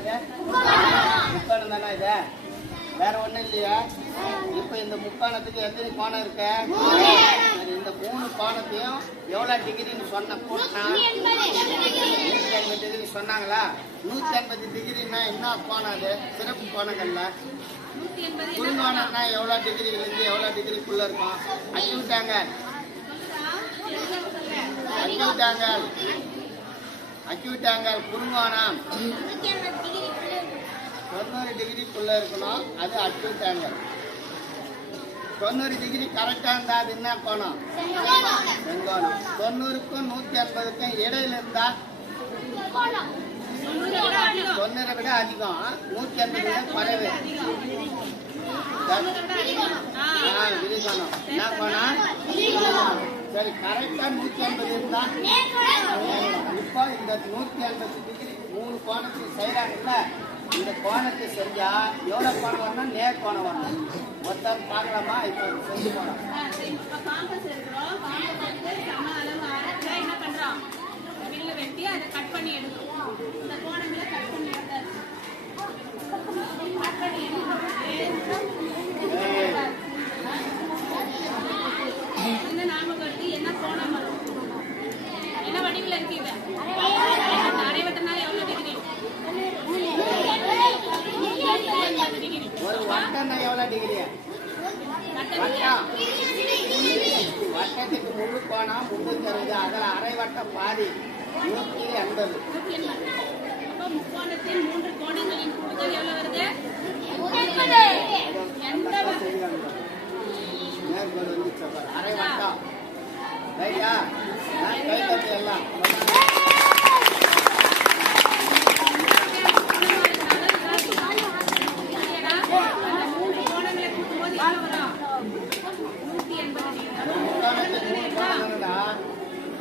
இது? முக்கோணம் தானே இது? வேற ஒண்ணும் இல்லையா? இப்ப இந்த முக்கோணத்துக்கு எத்தனை கோணம் இருக்கு? இந்த 3 கோணத்தையும் எவ்வளவு டிகிரின்னு சொன்ன கூட்டினா 180 டிகிரி சொன்னாங்களா? 180 டிகிரின்னா என்ன கோணம்? அது சிறப்பு கோணங்கள்ல குறுங்கோணம்னா எவ்வளவு டிகிரில இருந்து எவ்வளவு டிகிரிக்குள்ள இருக்கும்? அக்யூட் ஆங்கிள் குறுங்கோணம் 90 டிகிரிக்குள்ள இருக்கணும். அது அக்யூட் ஆங்கிள். 90 டிகிரி கரெக்டா இருந்தா அது என்ன கோணம்? செங்கோணம். 90க்கும் 180க்கும் இடையில இருந்தா 90 விட அதிகம், 180 விட குறைவு. விரிகோணம் என்ன கோணம்? சரி, கரெக்டா 180 இருந்தா இப்போ இந்த 180 டிகிரி 3 கோணத்துக்கு செய்யறாங்கல்ல, இந்த கோணத்தை செஞ்சா எவ்வளவு கோணம் வரணும்? நேர் கோணம் வரணும். மொத்தம் பார்க்கலாமா? இப்போ செஞ்சு போனோம். என்ன கோணம் வரும்? என்ன வடிவில் இருக்கீங்க? அரைவட்டம்னா எவ்வளவு டிகிரி? ஒரு வட்டம் எவ்வளவு டிகிரி? வட்டத்துக்கு முழு கோணம் 360, அதில் அரை வட்டம் பாதி 180. முக்கோணத்தின் 3 கோணங்களின் கூடுதல் எவ்வளவு வருது? நேர்கோடு வந்து அரை வட்டம். ரைட்டா? கை தட்டு எல்லாம்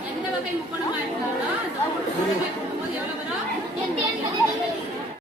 எந்த வகை முக்கோணமா இருந்தாலும் எவ்வளவு வரும்? 180.